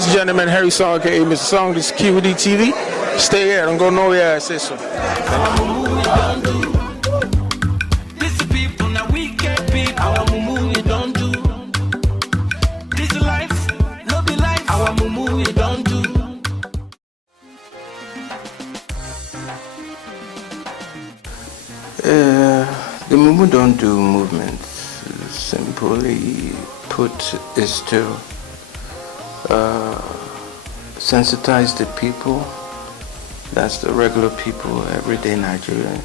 ladies and gentlemen, Harry Song, aka Mr. Song, this is QD TV. Stay here, don't go nowhere, I say so. The Mumu Don't Do movement, simply put, is to sensitize the people, that's the regular people, everyday Nigerian,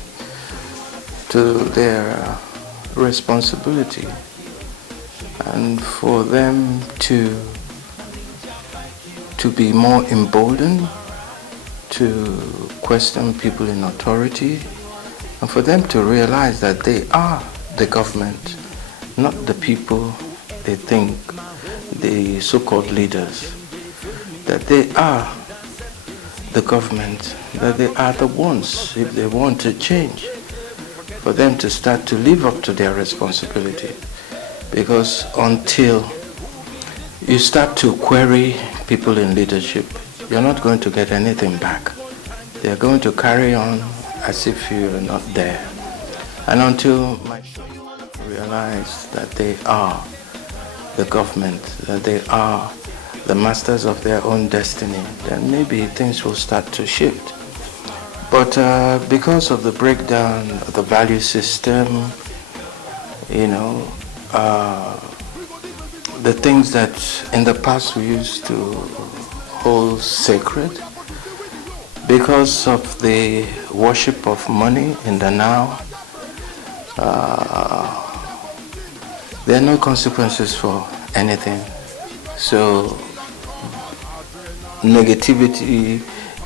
to their responsibility, and for them to be more emboldened to question people in authority, and for them to realize that they are the government, not the people they think, the so-called leaders, that they are the government, that they are the ones, if they want to change, for them to start to live up to their responsibility. Because until you start to query people in leadership, you're not going to get anything back. They're going to carry on as if you're not there. And until my realize that they are the government, that they are the masters of their own destiny, then maybe things will start to shift. But because of the breakdown of the value system, the things that in the past we used to hold sacred, because of the worship of money in the now, there are no consequences for anything. So negativity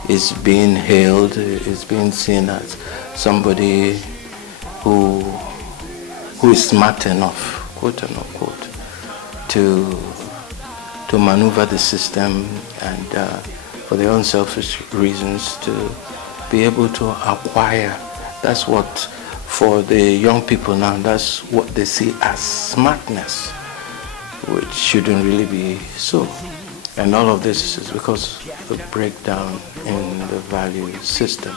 is being hailed, is being seen as somebody who is smart enough, quote unquote, to maneuver the system and for their own selfish reasons to be able to acquire. That's what, for the young people now, that's what they see as smartness, which shouldn't really be so. And all of this is because of the breakdown in the value system.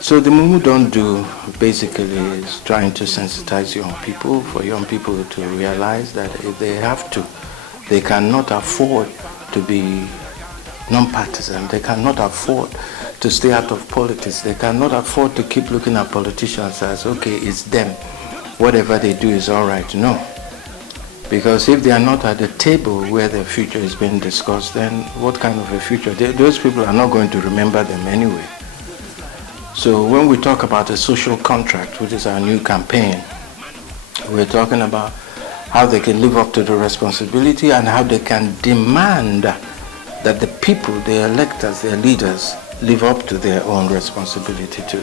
So the Mumu Don't Do basically is trying to sensitize young people, for young people to realize that if they have to, they cannot afford to be non-partisan. They cannot afford to stay out of politics. They cannot afford to keep looking at politicians as, okay, it's them. Whatever they do is all right. No. Because if they are not at the table where their future is being discussed, then what kind of a future? Those people are not going to remember them anyway. So when we talk about a social contract, which is our new campaign, we're talking about how they can live up to the responsibility and how they can demand that the people, their electors, their leaders, live up to their own responsibility too.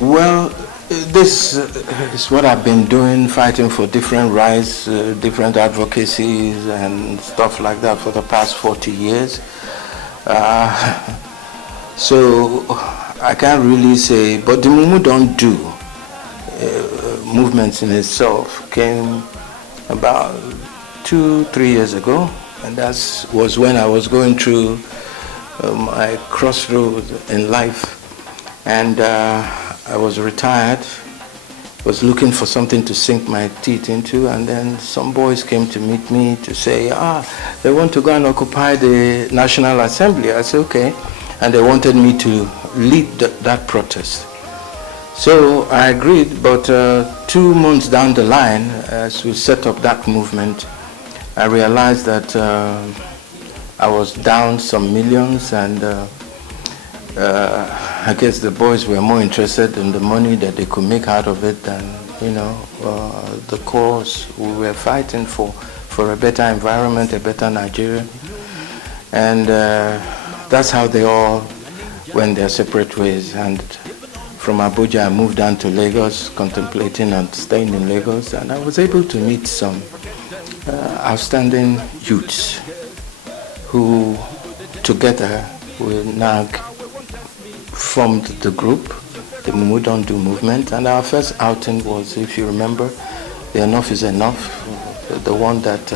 Well, this is what I've been doing, fighting for different rights, different advocacies and stuff like that for the past 40 years. So I can't really say, but the Mumu Don't Do movements in itself came about 2-3 years ago, and that was when I was going through my crossroads in life, and I was retired, was looking for something to sink my teeth into, and then some boys came to meet me to say, they want to go and occupy the National Assembly. I said, okay, and they wanted me to lead that protest. So I agreed, but 2 months down the line, as we set up that movement, I realized that I was down some millions, and I guess the boys were more interested in the money that they could make out of it than, the cause we were fighting for a better environment, a better Nigeria. And that's how they all went their separate ways. And from Abuja, I moved down to Lagos, contemplating on staying in Lagos, and I was able to meet some outstanding youths who together will now formed the group, the Mumu Don't Do movement, and our first outing was, if you remember, the enough is enough, the one that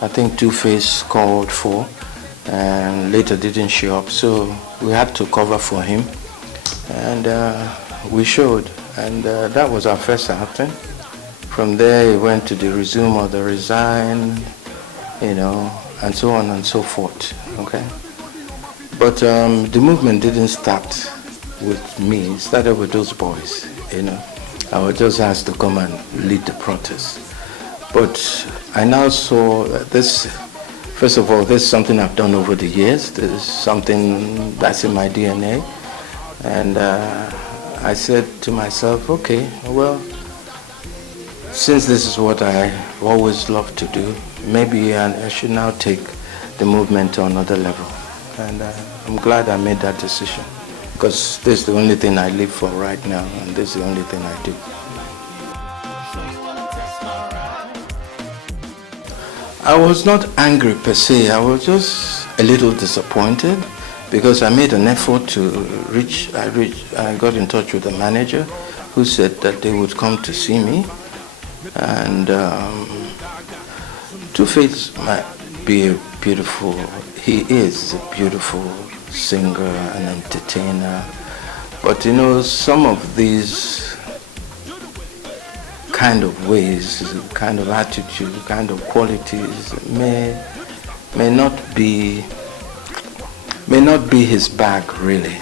I think Two-Face called for and later didn't show up. So we had to cover for him, and we showed, and that was our first outing. From there, it went to the resume or the resign, and so on and so forth, okay? But the movement didn't start with me. It started with those boys, I was just asked to come and lead the protest. But I now saw that this, first of all, this is something I've done over the years. This is something that's in my DNA. And I said to myself, okay, well, since this is what I always loved to do, maybe I should now take the movement to another level. And I'm glad I made that decision, because this is the only thing I live for right now, and this is the only thing I do. I was not angry per se. I was just a little disappointed, because I made an effort to I got in touch with the manager, who said that they would come to see me. And Two-Face might be a beautiful, he is a beautiful singer and entertainer, but some of these kind of ways, kind of attitude, kind of qualities may not be his bag, really.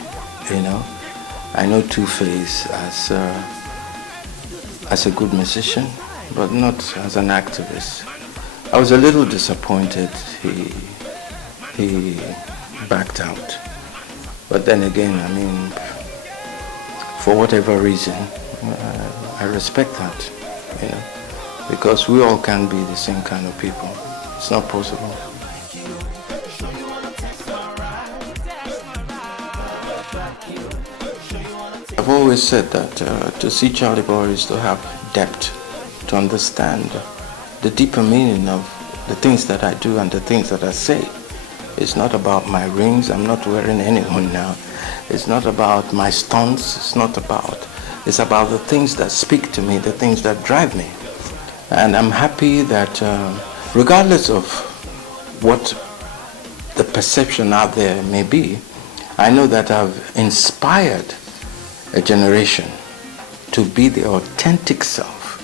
I know Two-Face as a good musician, but not as an activist. I was a little disappointed he backed out. But then again, for whatever reason, I respect that, because we all can be the same kind of people. It's not possible. I've always said that to see Charly Boy is to have depth, to understand the deeper meaning of the things that I do and the things that I say. It's not about my rings. I'm not wearing any one now. It's not about my stunts. It's about the things that speak to me, the things that drive me. And I'm happy that regardless of what the perception out there may be, I know that I've inspired a generation to be the authentic self,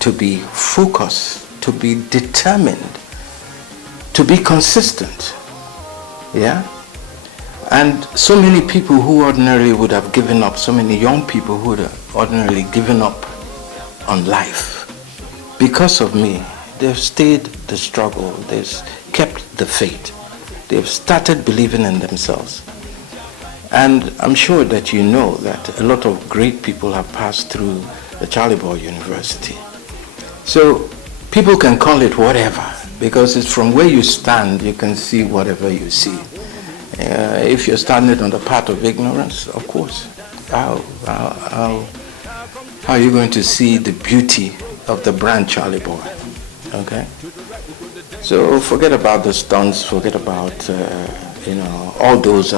to be focused, to be determined, to be consistent. Yeah? And so many people who ordinarily would have given up, so many young people who would have ordinarily given up on life, because of me, they've stayed the struggle, they've kept the faith, they've started believing in themselves. And I'm sure that you know that a lot of great people have passed through the Charly Boy University. So people can call it whatever, because it's from where you stand, you can see whatever you see. If you're standing on the path of ignorance, of course, how are you going to see the beauty of the brand Charly Boy? Okay? So forget about the stunts, forget about, all those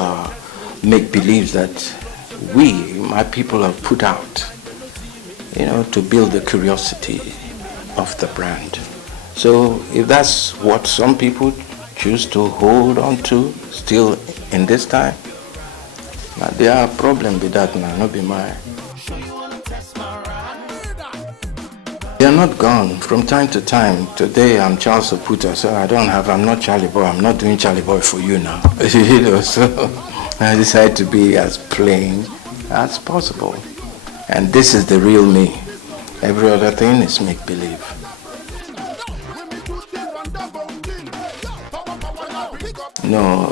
make-believes that we, my people, have put out, to build the curiosity of the brand. So if that's what some people choose to hold on to still in this time, now there are problems with that now, not be mine. They are not gone. From time to time, today I'm Charles Oputa, so I'm not Charly Boy, I'm not doing Charly Boy for you now. So I decided to be as plain as possible. And this is the real me. Every other thing is make-believe. No,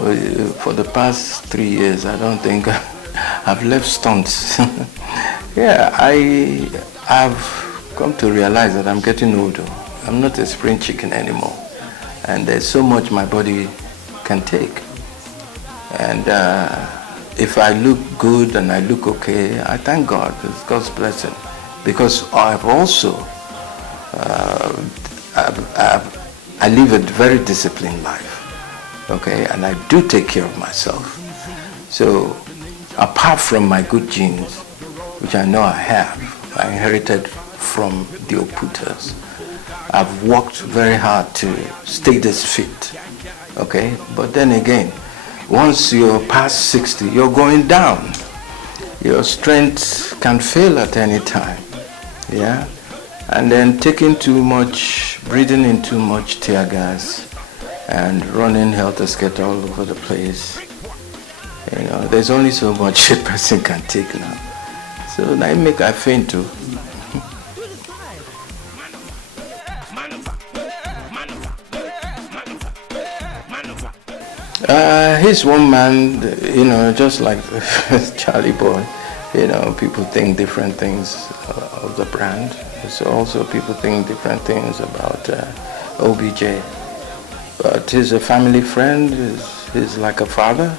for the past 3 years, I don't think I've left stunts. Yeah, I've come to realize that I'm getting older. I'm not a spring chicken anymore. And there's so much my body can take. And if I look good and I look okay, I thank God. It's God's blessing. Because I've also, I live a very disciplined life. Okay, and I do take care of myself. So apart from my good genes, which I know I have, I inherited from the Oputas. I've worked very hard to stay this fit, okay? But then again, once you're past 60, you're going down. Your strength can fail at any time, yeah? And then taking too much, breathing in too much tear gas and running helter-skelter all over the place. You know, there's only so much a person can take now. So I make I faint too. He's one man, you know, just like Charly Boy. You know, people think different things of the brand. So also people think different things about OBJ. But he's a family friend. He's like a father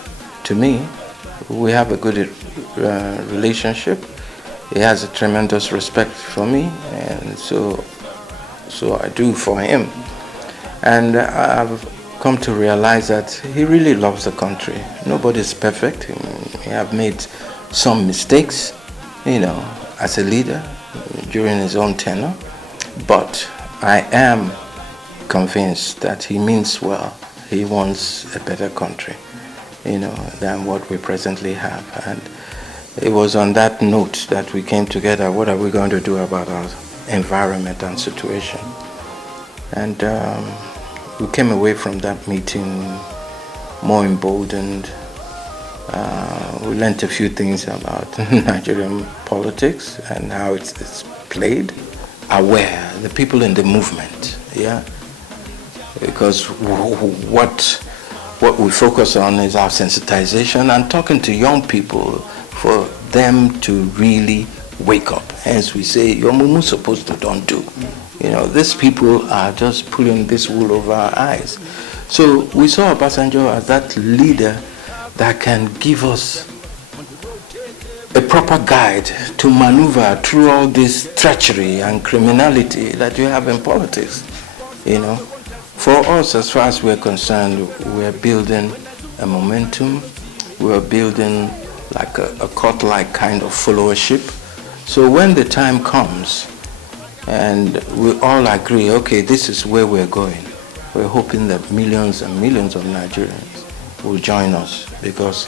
to me. We have a good relationship. He has a tremendous respect for me, and so I do for him. And I've come to realize that he really loves the country. Nobody's perfect. He have made some mistakes, you know, as a leader during his own tenure, but I am convinced that he means well. He wants a better country, you know, than what we presently have. And it was on that note that we came together. What are we going to do about our environment and situation? And we came away from that meeting more emboldened. We learned a few things about Nigerian politics and how it's played. Aware, the people in the movement, yeah? Because what we focus on is our sensitization and talking to young people for them to really wake up. Hence we say, your mumu supposed to don't do. You know, these people are just pulling this wool over our eyes. So we saw Obasanjo as that leader that can give us a proper guide to maneuver through all this treachery and criminality that you have in politics. You know, for us, as far as we're concerned, we're building a momentum. We're building like a cult-like kind of followership. So when the time comes and we all agree, okay, this is where we're going, we're hoping that millions and millions of Nigerians will join us, because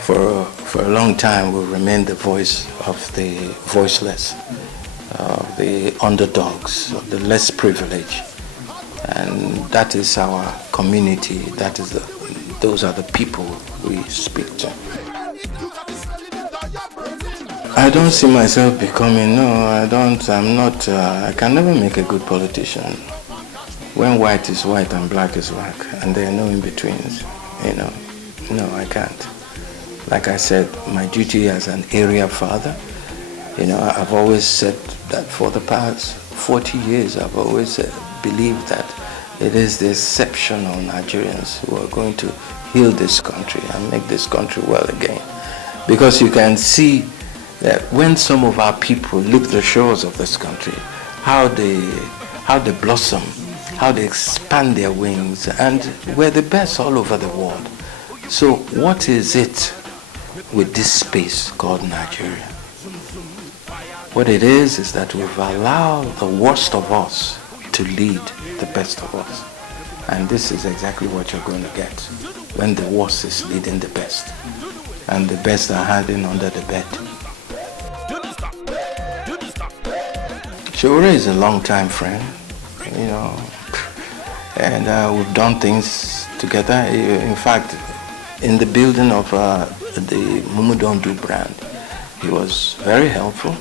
for a long time we'll remain the voice of the voiceless, of the underdogs, of the less privileged. And that is our community, those are the people we speak to. I don't see myself becoming, no, I can never make a good politician. When white is white and black is black, and there are no in-betweens, you know. No, I can't. Like I said, my duty as an area father, you know, I've always said that for the past 40 years, I've always believed that it is the exceptional Nigerians who are going to heal this country and make this country well again. Because you can see that when some of our people lick the shores of this country, how they blossom, how they expand their wings, and we're the best all over the world. So what is it with this space called Nigeria? What it is that we've allowed the worst of us to lead the best of us. And this is exactly what you're going to get when the worst is leading the best and the best are hiding under the bed. Sowore is a long-time friend, you know, and we've done things together. In fact, in the building of the Mumu Don't Do brand, he was very helpful.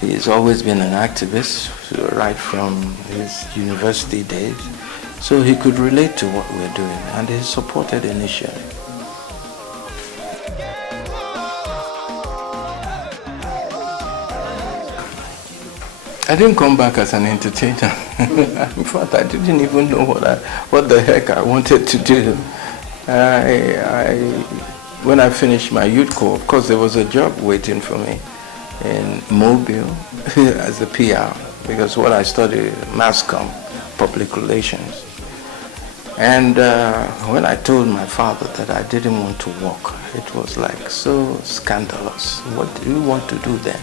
He's always been an activist right from his university days, so he could relate to what we're doing, and he supported initially. I didn't come back as an entertainer. In fact, I didn't even know what the heck I wanted to do. When I finished my youth corps, of course, there was a job waiting for me in Mobile as a PR, because what I studied, mass comm, public relations. And when I told my father that I didn't want to work, it was like so scandalous. What do you want to do then?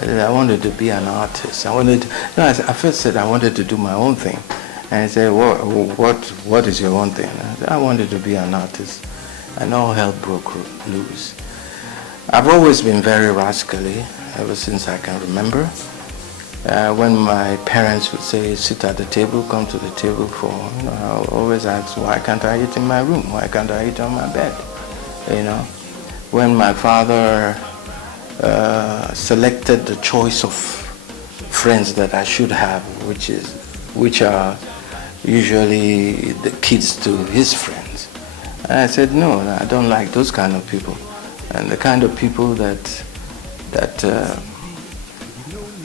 I said, I wanted to be an artist. I first said I wanted to do my own thing. And he said, what is your own thing? I said, I wanted to be an artist. And all hell broke loose. I've always been very rascally ever since I can remember. When my parents would say, sit at the table, come to the table for, I always ask, why can't I eat in my room? Why can't I eat on my bed? When my father selected the choice of friends that I should have, which are usually the kids to his friends. And I said, no, I don't like those kind of people. And the kind of people that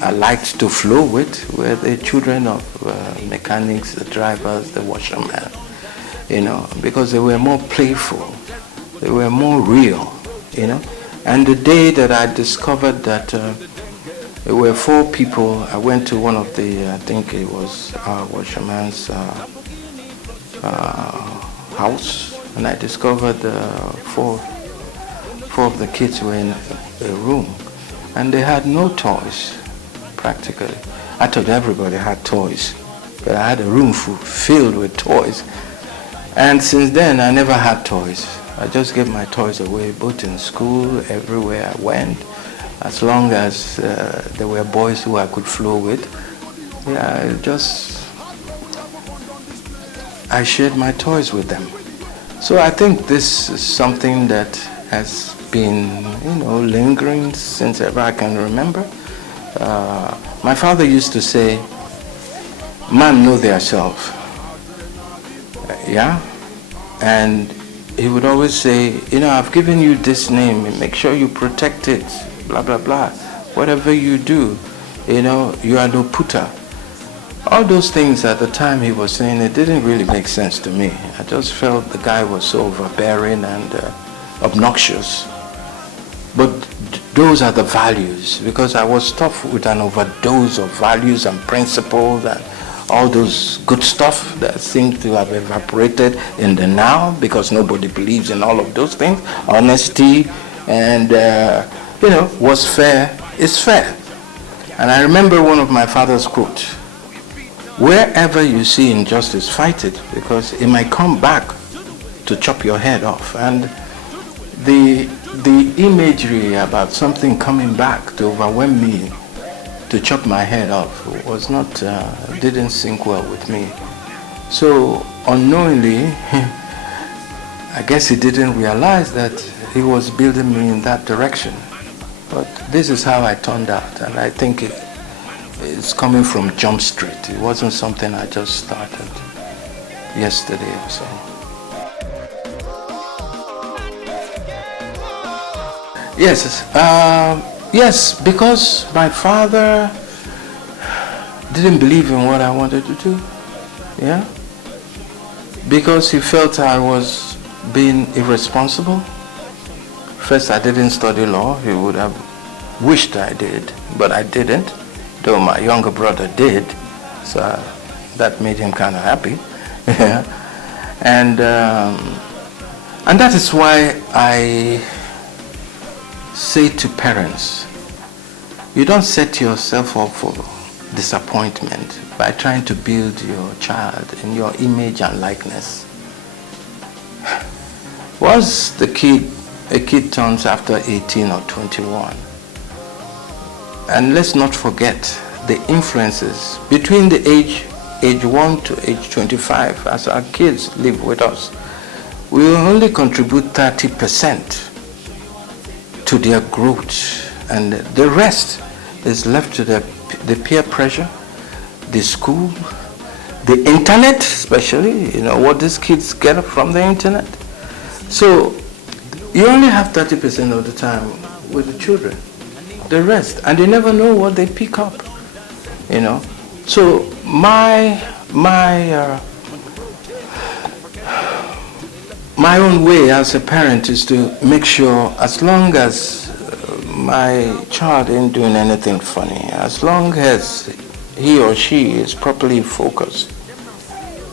I liked to flow with were the children of mechanics, the drivers, the washermen, because they were more playful, they were more real, And the day that I discovered that there were 4 people, I went to one of the, I think it was our washerman's house, and I discovered 4 of the kids were in a room, and they had no toys, practically. I thought everybody had toys, but I had a room filled with toys. And since then, I never had toys. I just gave my toys away, both in school, everywhere I went, as long as there were boys who I could flow with. I shared my toys with them. So I think this is something that has been, lingering since ever I can remember. My father used to say, man know theirself. And he would always say, I've given you this name, make sure you protect it, blah, blah, blah. Whatever you do, you are no putter. All those things at the time he was saying, it didn't really make sense to me. I just felt the guy was so overbearing and obnoxious. But those are the values, because I was stuffed with an overdose of values and principles and all those good stuff that seems to have evaporated in the now, because nobody believes in all of those things. Honesty and, what's fair is fair. And I remember one of my father's quotes, wherever you see injustice, fight it, because it might come back to chop your head off. And the imagery about something coming back to overwhelm me, to chop my head off, was not, didn't sink well with me. So unknowingly, I guess he didn't realize that he was building me in that direction. But this is how I turned out, and I think it's coming from Jump Street. It wasn't something I just started yesterday or so. Yes, because my father didn't believe in what I wanted to do. Because he felt I was being irresponsible. First, I didn't study law. He would have wished I did, but I didn't, though my younger brother did, so that made him kind of happy. And that is why I say to parents, you don't set yourself up for disappointment by trying to build your child in your image and likeness. Once a kid turns after 18 or 21, and let's not forget the influences between the age 1 to age 25, as our kids live with us, we will only contribute 30% to their growth, and the rest is left to the peer pressure, the school, the internet, especially, what these kids get from the internet. So you only have 30% of the time with the children, the rest, and they never know what they pick up, So my own way as a parent is to make sure, as long as my child ain't doing anything funny, as long as he or she is properly focused,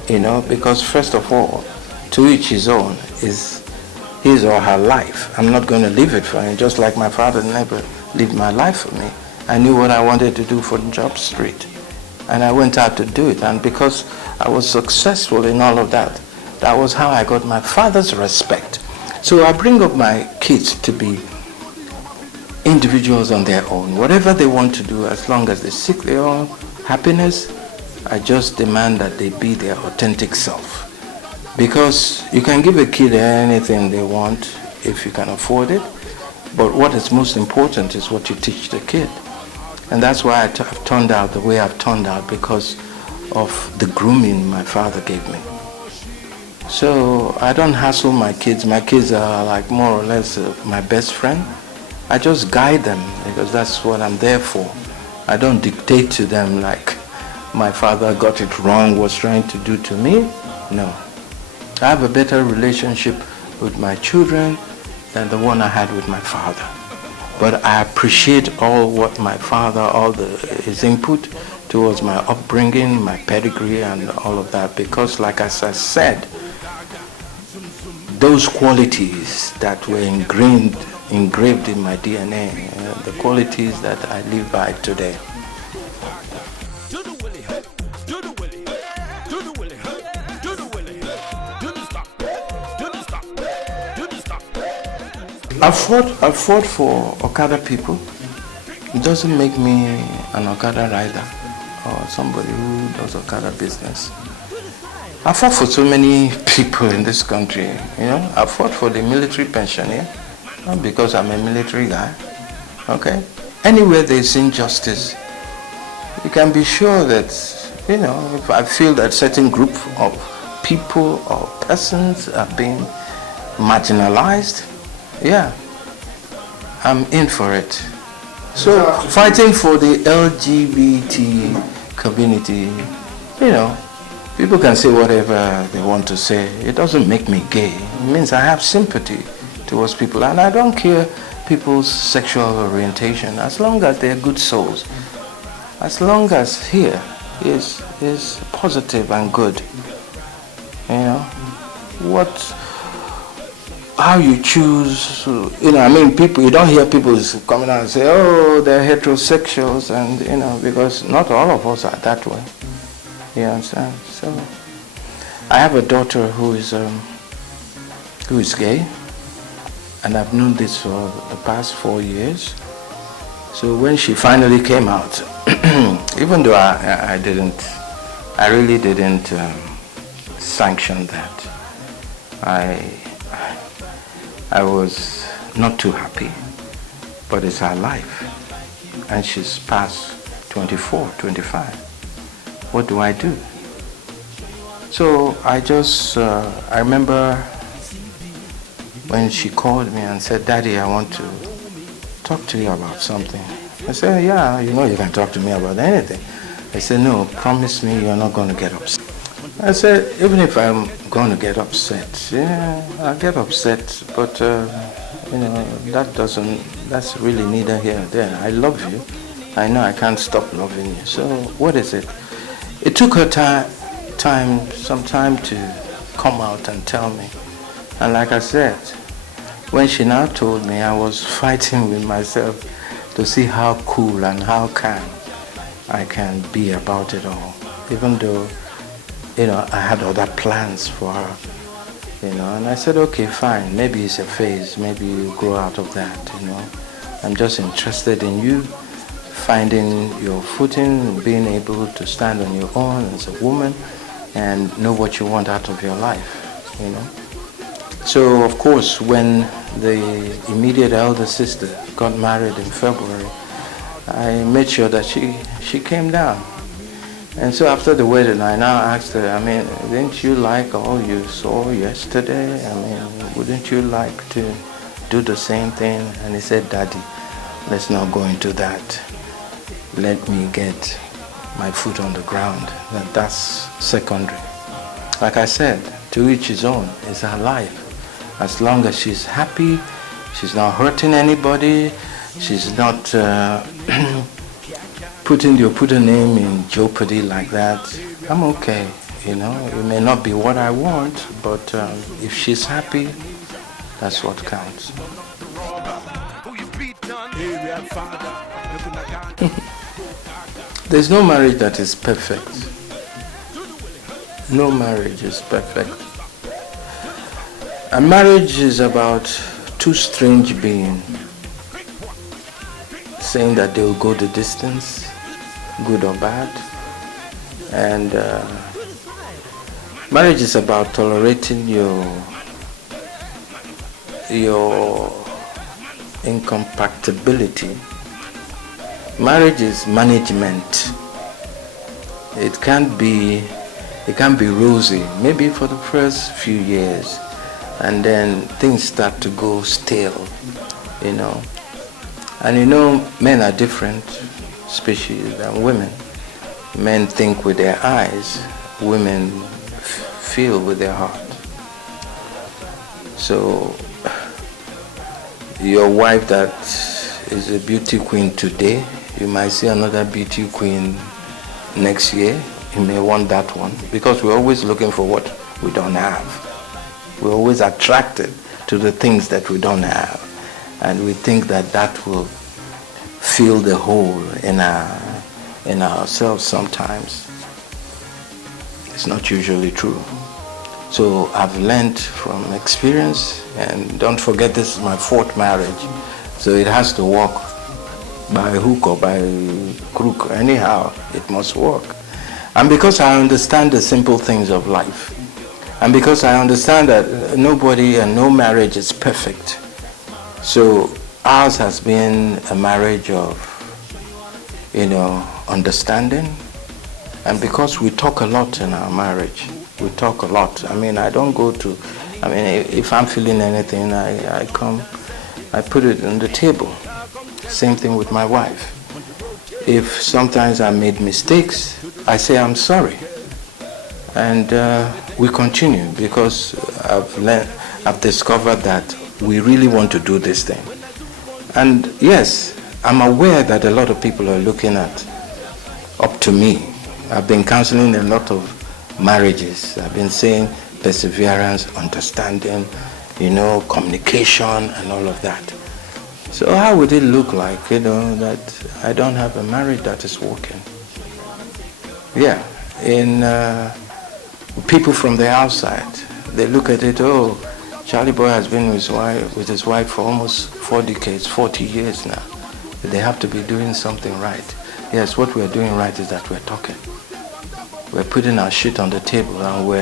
because first of all, to each his own is his or her life. I'm not going to live it for him, just like my father never lived my life for me. I knew what I wanted to do for Job Street. And I went out to do it. And because I was successful in all of that, that was how I got my father's respect. So I bring up my kids to be individuals on their own. Whatever they want to do, as long as they seek their own happiness, I just demand that they be their authentic self. Because you can give a kid anything they want if you can afford it, but what is most important is what you teach the kid. And that's why I've turned out the way I've turned out, because of the grooming my father gave me. So I don't hassle my kids. My kids are like more or less my best friend. I just guide them because that's what I'm there for. I don't dictate to them like my father got it wrong, was trying to do to me. No. I have a better relationship with my children than the one I had with my father. But I appreciate all what my father, his input towards my upbringing, my pedigree and all of that, because like as I said, those qualities that were engraved in my DNA, the qualities that I live by today. I fought for Okada people. It doesn't make me an Okada rider or somebody who does Okada business. I fought for so many people in this country. I fought for the military pensioner, not because I'm a military guy. Okay? Anywhere there's injustice, you can be sure that, if I feel that certain group of people or persons are being marginalized, yeah, I'm in for it. So fighting for the LGBT community, people can say whatever they want to say. It doesn't make me gay. It means I have sympathy towards people, and I don't care people's sexual orientation as long as they're good souls. As long as here is positive and good. How you choose, people, you don't hear people coming out and say, oh, they're heterosexuals, and, because not all of us are that way. You understand? So, I have a daughter who is gay, and I've known this for the past 4 years. So when she finally came out, even though I really didn't sanction that, I was not too happy, but it's her life. And she's past 24, 25. What do I do? So I remember when she called me and said, Daddy, I want to talk to you about something. I said, yeah, you can talk to me about anything. I said, no, promise me you're not going to get upset. I said, even if I'm going to get upset, yeah, I'll get upset, but, that's really neither here nor there. I love you. I know I can't stop loving you. So what is it? It took her some time to come out and tell me. And like I said, when she now told me, I was fighting with myself to see how cool and how calm I can be about it all, even though I had other plans for her, and I said, okay, fine, maybe it's a phase, maybe you grow out of that, I'm just interested in you finding your footing, being able to stand on your own as a woman and know what you want out of your life, So, of course, when the immediate elder sister got married in February, I made sure that she came down. And so after the wedding, I now asked her, didn't you like all you saw yesterday? Wouldn't you like to do the same thing? And he said, Daddy, let's not go into that. Let me get my foot on the ground. That's secondary. Like I said, to each his own. It's her life. As long as she's happy, she's not hurting anybody, she's not putting her name in jeopardy like that, I'm okay. It may not be what I want, but if she's happy, that's what counts. There's no marriage that is perfect. No marriage is perfect. A marriage is about two strange beings saying that they will go the distance, good or bad. And marriage is about tolerating your incompatibility. Marriage is management. It can't be rosy, maybe for the first few years, and then things start to go stale, you know. And you know, men are different species than women. Men think with their eyes, women feel with their heart. So your wife that is a beauty queen today, you might see another beauty queen next year. You may want that one, because we're always looking for what we don't have. We're always attracted to the things that we don't have, and we think that that will fill the hole in ourselves sometimes. It's not usually true. So I've learned from experience, and don't forget this is my 4th marriage, so it has to work by hook or by crook. Anyhow, it must work. And because I understand the simple things of life, and because I understand that nobody and no marriage is perfect, so ours has been a marriage of, understanding. And because we talk a lot in our marriage, we talk a lot. I mean, if I'm feeling anything, I come, I put it on the table. Same thing with my wife. If sometimes I made mistakes, I say I'm sorry. And we continue, because I've discovered that we really want to do this thing. And yes, I'm aware that a lot of people are looking up to me. I've been counseling a lot of marriages. I've been saying perseverance, understanding, communication and all of that. So how would it look like, that I don't have a marriage that is working? Yeah, people from the outside, they look at it, Charly Boy has been with his wife for almost 4 decades, 40 years now. They have to be doing something right. Yes, what we're doing right is that we're talking. We're putting our shit on the table, and we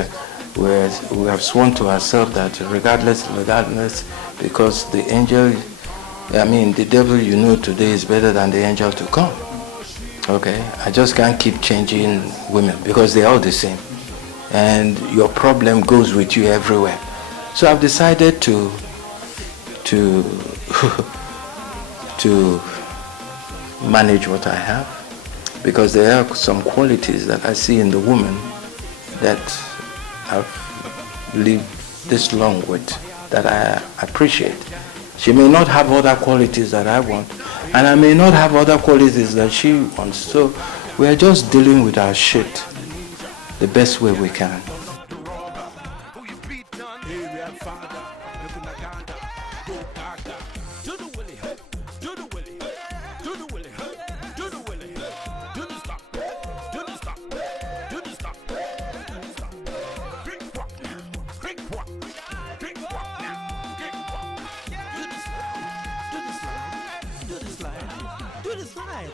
have sworn to ourselves that regardless, because the devil today is better than the angel to come. Okay, I just can't keep changing women, because they're all the same. And your problem goes with you everywhere. So I've decided to manage what I have, because there are some qualities that I see in the woman that I've lived this long with, that I appreciate. She may not have other qualities that I want, and I may not have other qualities that she wants. So we are just dealing with our shit the best way we can. Do the slide.